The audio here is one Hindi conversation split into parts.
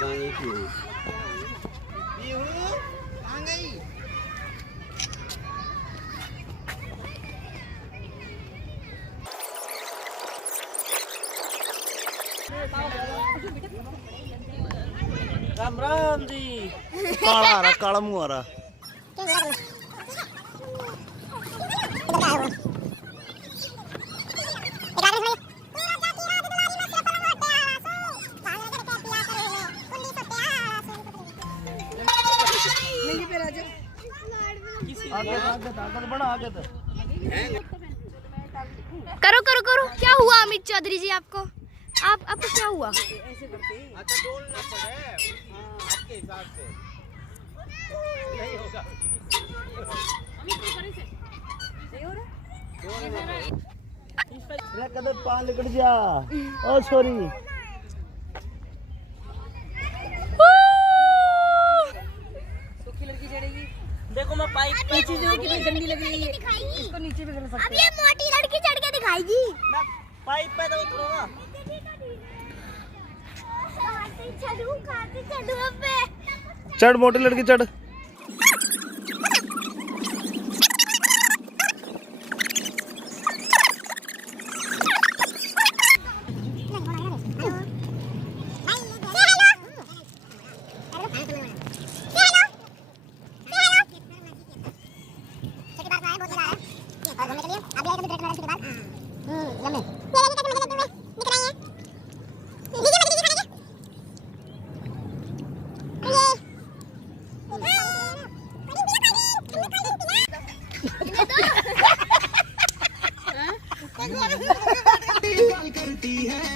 राम राम जी। काला आ रहा, काला मुंह आ रहा। करो करो करो। क्या हुआ अमित चौधरी जी आपको? आपको क्या हुआ? ऐसे करके अच्छा बोलना पड़े आपके हिसाब से नहीं होगा। कदर पान निकल जा। ओ सॉरी। सूखी लड़की चढ़ेगी। देखो मैं पाइप पीछे से कितनी गंदी लग रही है। इसको नीचे भी कर सकते हैं। अब ये मोटी लड़की चढ़ के दिखाएगी। मैं पाइप पे तो उतरूंगा। चढ़ मोटी लड़की चढ़।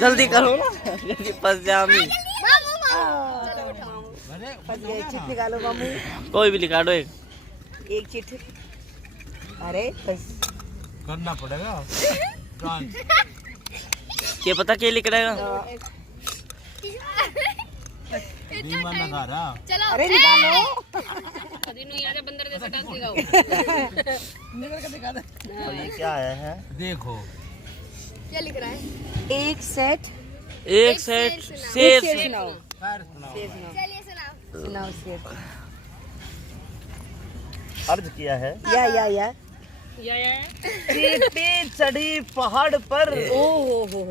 जल्दी करो ना, जल्दी फंस जामी। चिट निकालो मामू। कोई भी निकालो एक चिट। अरे बस करना पड़ेगा। ये पता क्या लिख रहेगा? बीमा लगा रहा। चलो अरे निकालो। बंदर जैसा डांस दिखाओ। निकल के दिखा दे। और ये क्या आया है? देखो क्या लिख रहा है? एक सेट एक सेट शेर सुनाओ। कार सुनाओ। चलिए सुनाओ। सुनाओ शेर। अर्ज किया है। या चींटी चढ़ी पहाड़ पर। ओ हो।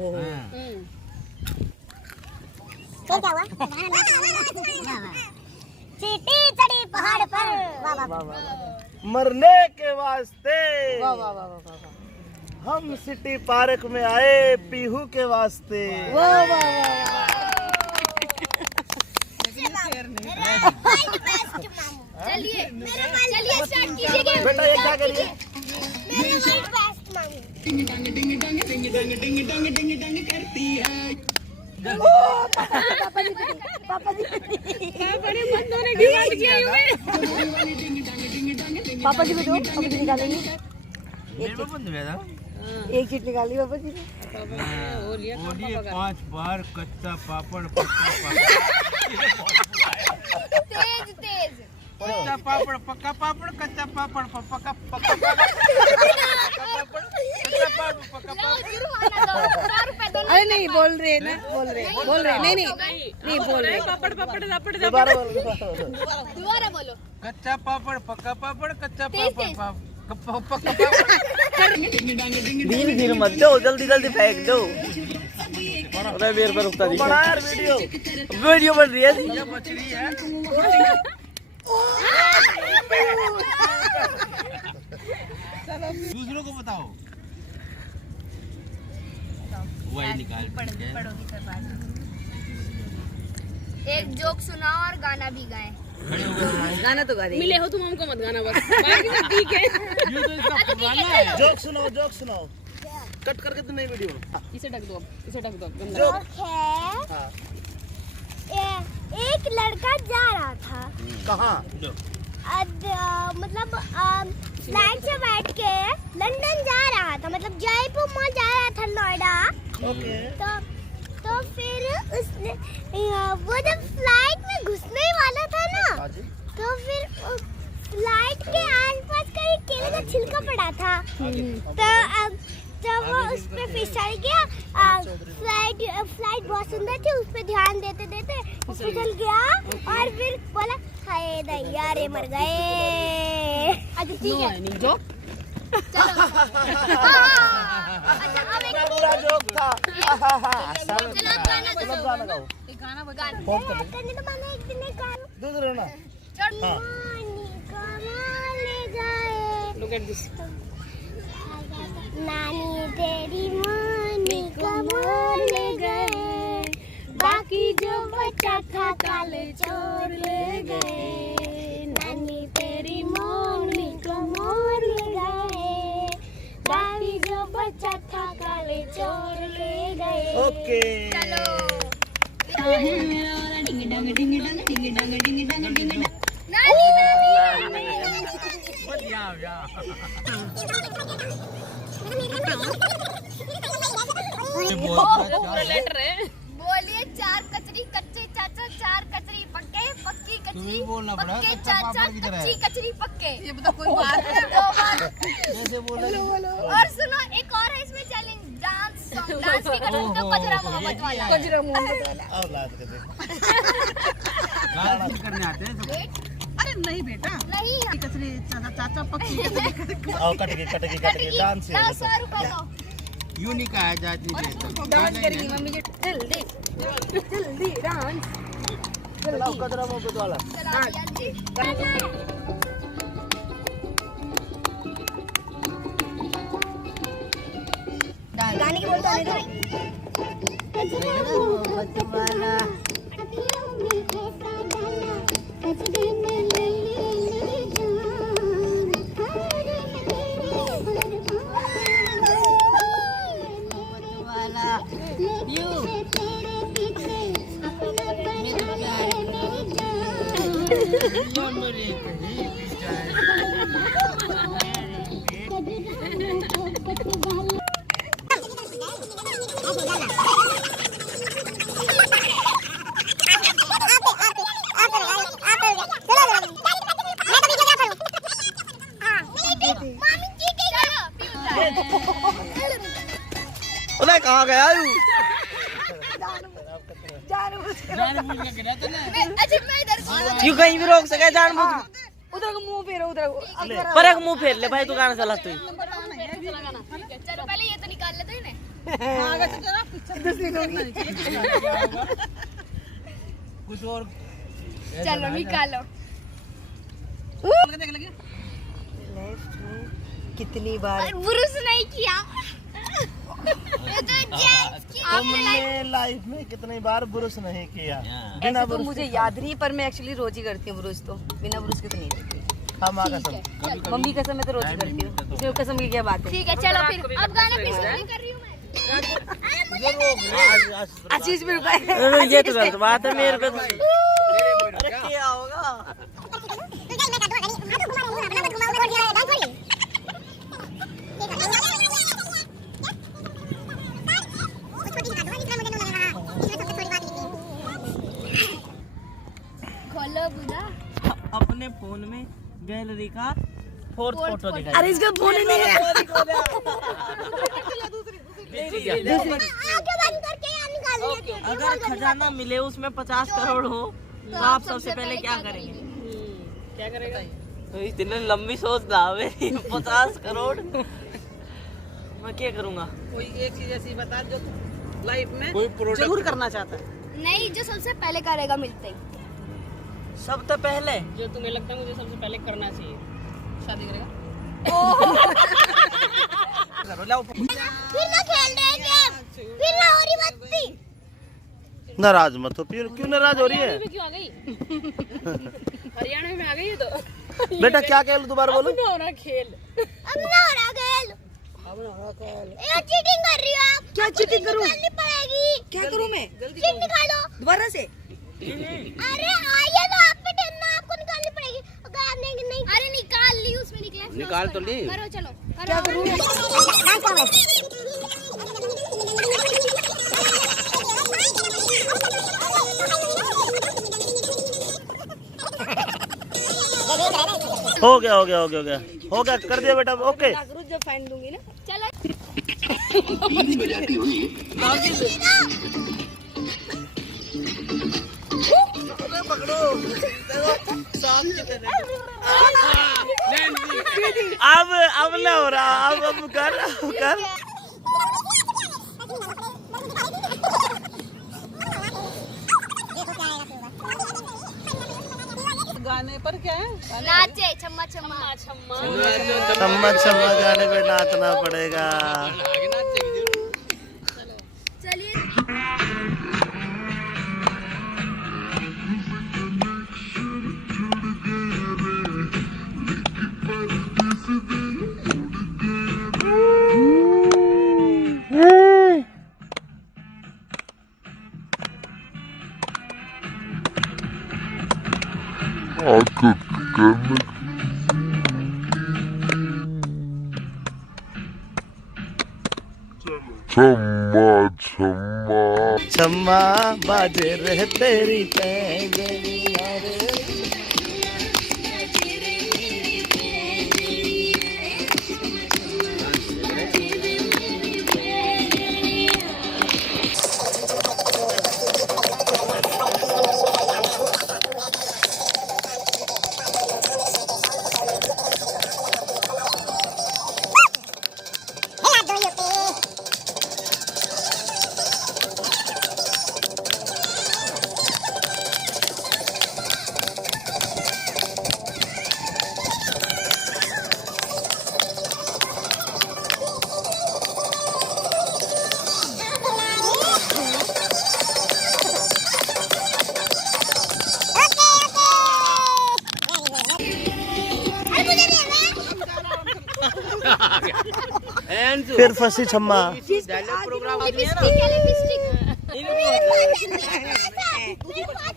क्या हुआ? चींटी चढ़ी पहाड़ पर। वाह वाह। मरने के वास्ते वाह वाह वाह वाह वाह। हम सिटी पार्क में आए पीहू के वास्ते। वाह वाह वाह। चलिए चलिए स्टार्ट कीजिए। बेटा ये क्या करिए? मेरे वाइट बेस्ट मांगू। पापा जी भी दो। पापा जी निकालेंगे। एक चिट निकाली पापा जी ने। बोलिए 5 बार कच्चा पापड़ पक्का पापड़। तेज तेज। कच्चा पापड़ पक्का पापड़ कच्चा पापड़ पक्का पक्का पापड़ कच्चा पापड़ पक्का पापड़। जुर्माना दो। 100 रुपए दो। अरे नहीं बोल रहे नहीं बोल रहे नहीं बोल रहे। दोबारा बोलो। दोबारा बोलो। कच्चा पापड़ पक्का पापड़ कच्चा तेज पापड़ तेज। पक्का पापड़। धीरे धीरे मत दो, जल्दी जल्दी फेंक दो। अरे मेरे पर रुकता जी। बड़ा यार वीडियो बन रही है। ये मछली है। दूसरों को बताओ। वही निकाल। एक जोक सुनाओ और गाना भी गाएं। गाना तो गा देंगे। मिले हो तुम हमको मत गाना बस बाकी सब ठीक है। ये तो इसका पुराना है। जोक सुनाओ। कट करके तो नहीं वीडियो। इसे ढक दो अब, इसे ढक दो गंदा। जोक। हाँ। एक लड़का जा रहा था। कहाँ? मतलब फ्लाइट से बैठ के लंदन जा रहा था। मतलब जयपुर मॉल जा रहा था, नोएडा। ओके। तो फिर उसने वो जब फ्लाइट में घुसने ही वाला था ना, तो फिर फ्लाइट के आसपास का एक केले का छिलका पड़ा था। तो वो उस पे फिसल गया। फ्लाइट फ्लाइट बहुत सुंदर थी, उस पे ध्यान देते देते वो फिसल गया और फिर बोला हाय दैया रे मर गए। अच्छा ठीक है जो चलो। अच्छा अब एक पूरा जोक था। चलो अब गाना गाना गाओ। गाना करने तो मैंने एक दिन एक गाना दूसरा ना। नानी कमाल ले गए, लुक एट दिस नानी तेरी मानी कमाल ले गए, बाकी जो बचा था काले चोर ले गए, नानी तेरी मानी कमाल ले गए, बाकी जो बचा था काले चोर ले गए। ओके। चलो लेटर है। बोलिए चार कचरी कच्चे चाचा, चार कचरी पक्के, पक्की कचरी तुम्हें बोलना पड़ा, पक्के कच्चा चाचा, पापड़ की तरह है। कच्ची कचरी पक्के। ये बता कोई बात है? दो बार। कैसे बोला? और सुनो एक और है इसमें चैलेंज, डांस सॉन्ग, डांस की करो तो कजरा मोहब्बत वाला। कजरा मोहम्मद वाला। औलाद के देख। गाना करने आते हैं सब। अरे नहीं बेटा, नहीं कचरी चाचा चाचा पक्की आओ कटकी डांस है। 100 रुपए दो। यूं नहीं कहा जाती है। डांस करेगी मम्मी जी। जल्दी जल्दी डांस। चलो कचरा मोहब्बत वाला। चलो आर्यन जी। गाने की बोलता नहीं उन्हें कहाँ गया यू? अच्छा मैं इधर यू कहीं भी रोक सके जानबूझ के। उधर को मुंह फेरो उधर को। पर एक मुंह फेर ले भाई, तू गाना चला तू। चलो पहले ये तो निकाल लेते हैं ना। आगे से चला दूसरी होगी। कुछ और चलो निकालो। देख लगे कितनी बार और ब्रुश नहीं किया। ये तो जेंट्स की तुमने लाइफ में कितनी बार ब्रश नहीं किया? बिना ऐसे तो ब्रश मुझे याद नहीं, पर मैं एक्चुअली रोज ही करती हूँ ब्रुश, तो बिना ब्रुश के तो नहीं करती। हम आ कसम। मम्मी कसम मैं तो रोज ही करती हूँ, इसमें कसम की क्या बात है। ठीक है चलो फिर अब गाना फिर से कर रही हूँ मैं। आशीष भी रुका है। ये तो गलत बात है मेरे पे। अरे क्या होगा? खोलो बुदा। अपने फोन में गैलरी का फोर्थ फोटो दिखा। अरे इसका फोन ही नहीं है। आंखें बंद करके यहाँ निकाल लिया। अगर खजाना मिले उसमें 50 करोड़ हो तो आप सबसे पहले क्या करेंगे? क्या करेगा? तो इतनी लंबी सोच ना मेरी। 50 करोड़ मैं क्या करूँगा? कोई एक चीज ऐसी बता जो लाइफ में कोई प्रोडक्ट जरूर करना चाहता है। नहीं जो सबसे पहले करेगा मिलते ही। सबसे पहले जो तुम्हें लगता है मुझे सबसे पहले करना चाहिए। शादी करेगा? फिर ना खेल रहे गेम, फिर ना हो रही मस्ती। नाराज मत हो। क्यों नाराज हो रही है? क्यों आ गई? हरियाणा में आ गई है तो। बेटा क्या खेल दोबारा बोलो। अब ना हो रहा खेल। अब ना हो रहा खेल। ये चीटिंग कर रही हो आप। क्या चीटिंग करूं? निकालनी पड़ेगी। क्या करूँ मैं? चीट निकालो। दोबारा से? अरे आइए तो आप पे टेलना, आपको निकालनी पड़ेगी। अगर आपने नहीं अरे निकाल ली, उसमें निकला। निकाल तो ली। करो चलो करो। क्या करूँ? हो गया हो गया हो गया हो गया हो गया कर दिया बेटा। ओके जब फाइन दूंगी ना। चलो पकड़ो अब ना हो रहा, अब कर गाने पर क्या है? नाचे छम्मा छम्मा छम्मा छम्मा गाने पे नाचना पड़ेगा। चलिए छम्मा बाजे रहे तेरी पैंजनिया रे। फिर फंसी छम्मा।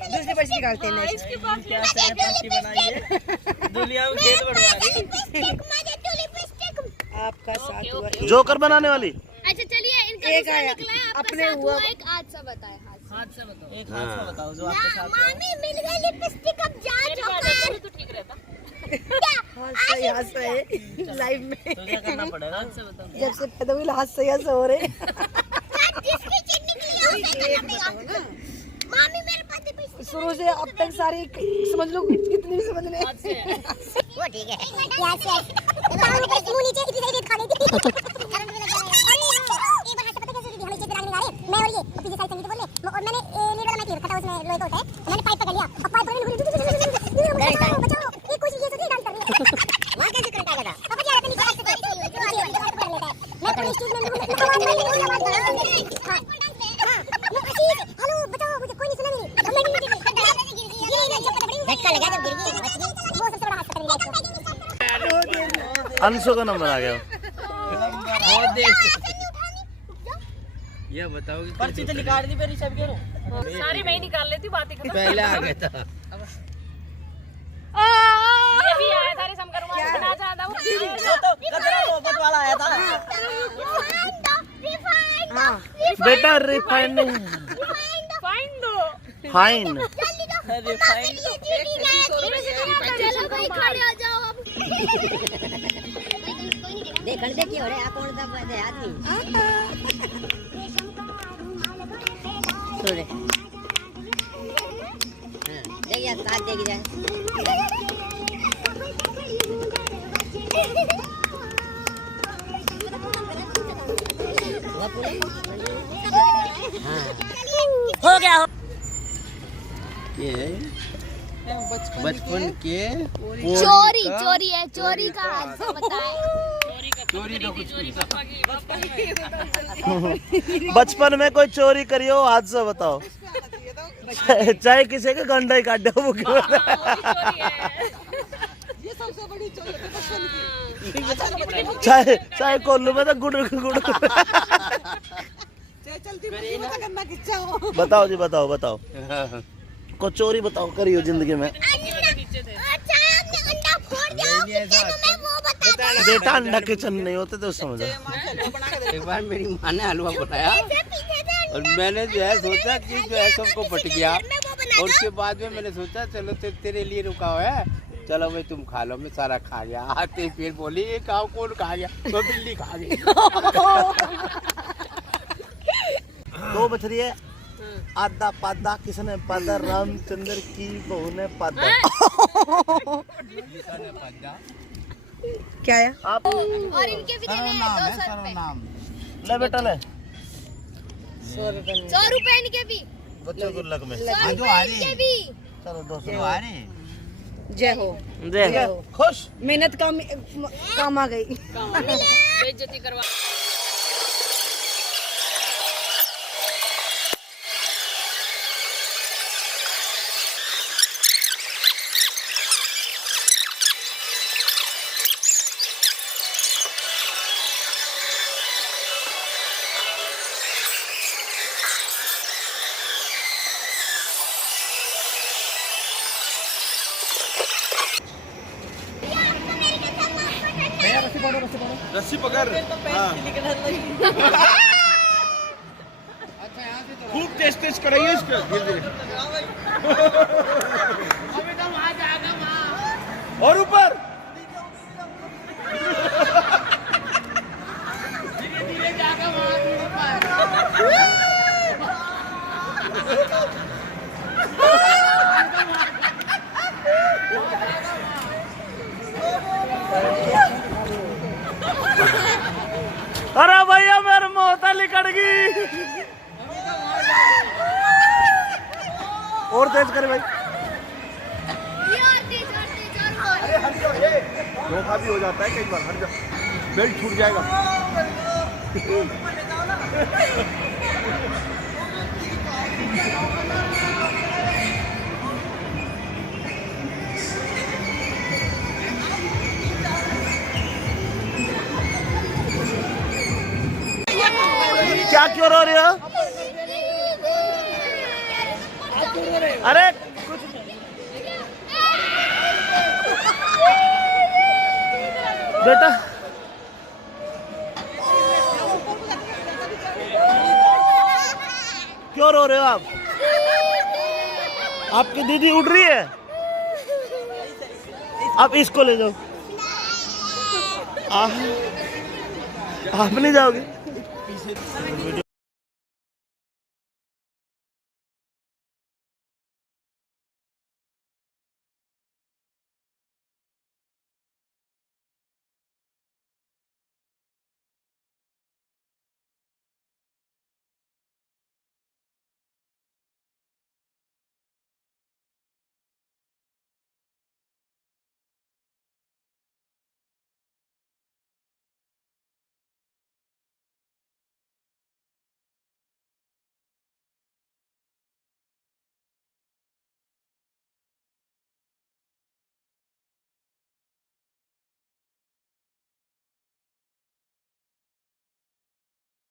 दूसरी पर्ची निकालते हैं। दुनिया में खेल बढ़वा रही। आपका साथ हुआ जोकर बनाने वाली। अच्छा चलिए इनका एक दूसरा आया, निकला है, आपका अपने साथ हुआ। हुआ एक हादसा बताए। हादसा बताओ। एक हादसा बताओ जो आपके साथ हुआ। मामी मिल गई लिपस्टिक, अब जा जोकर। तो ठीक रहता हादसा यहाँ से है लाइव में। तो क्या करना पड़ेगा? जब से पैदा हुई हादसा यहाँ से हो रहे। जिसकी चिट निकली है उसे करना पड़ेगा। मामी मेरे पास लिपस्टिक शुरू से अब तक सारी समझ लो कितनी भी समझ ले। वो ठीक है यहाँ से मुंह नीचे इतनी सारी खा लेती। एक बार हाथ से पता कैसे हमें चेक लगाने वाले मैं और ये पीछे साइड संगीत बोले और मैंने लीड वाला माइक खटा उसमें लोहे का होता है। मैंने पाइप पकड़ लिया और पाइप पकड़ बचाओ ये कुछ ये तो डांस कर रही है। वहां कैसे करंट आएगा? अब जा रहा है नीचे से पकड़ लेता है। मैं पूरी स्टेज में हेलो बचाओ मुझे कोई नहीं सुना नहीं। झटका लगा जब गिर गई वो सबसे बड़ा हादसा कर दिया। अंशु का नंबर आ गया। ये बताओ कि पर्ची तो निकाल दी मेरी सब करो। सारी मैं ही निकाल लेती, बात ही खत्म। पहले आ गया था। ये भी आया था रे समकर बना चाहता हूँ। तो कचरा मोहब्बत वाला आया था। बेटा रिफाइंड नहीं, फाइन दो। फाइन। रिफाइंड चलो भाई खड़े हो जाओ अब। देख खड़े क्यों हो रहे आप? कौन सा आदमी सुने देखिए साथ देखी जाए। हो गया ये बचपन के चोरी चोरी है, चोरी का हादसा बताए। चोरी तो कुछ नहीं। बचपन में कोई चोरी करी हो हादसा बताओ। चाहे किसी का गंडा ही काट दो वो क्यों? ये सबसे बड़ी चोरी है बचपन की। चाहे कोल्लू में तो गुड़ गुड़। चलती गन्ना खिंचा हो। बताओ जी बताओ को चोरी बताओ करी हो जिंदगी में। अच्छा आपने अंडा फोड़ दिया किचन में वो बता दो। बेटा अंडा किचन नहीं होते तो समझो। एक बार मेरी माँ ने हलवा बनाया और मैंने जो है सोचा कि जो है सबको बट गया और उसके बाद में मैंने सोचा चलो तेरे लिए रुका हुआ है, चलो भाई तुम खा लो। मैं सारा खा गया। आते फिर बोली ये खाओ, कौन खा गया? तो बिल्ली खा गई। दो बछड़ी है, आधा पादा किसने पादा, रामचंद्र की बहू ने पादा। क्या है? आप और इनके भी देने हैं 200 रुपए। ले बेटा ले, 100 रुपए में। 100 रुपए इनके भी, बच्चों को लग में 100 रुपए इनके भी। चलो 200 जय हो। जय हो। खुश मेहनत काम आ गई। बेइज्जती करवा रस्सी पकड़। हाँ। खूब टेस्ट टेस्ट कराइए इसका धीरे धीरे। और ऊपर अरे भैया मेरे मोहता लिकड़ गई। और तेज करे भाई, ये और तेज और धोखा भी हो जाता है कई बार। हट जा, बेल्ट छूट जाएगा। क्या क्यों रो रहे हो? अरे कुछ बेटा क्यों रो रहे हो आप? आपकी दीदी उड़ रही है, आप इसको ले जाओ। आप नहीं जाओगे?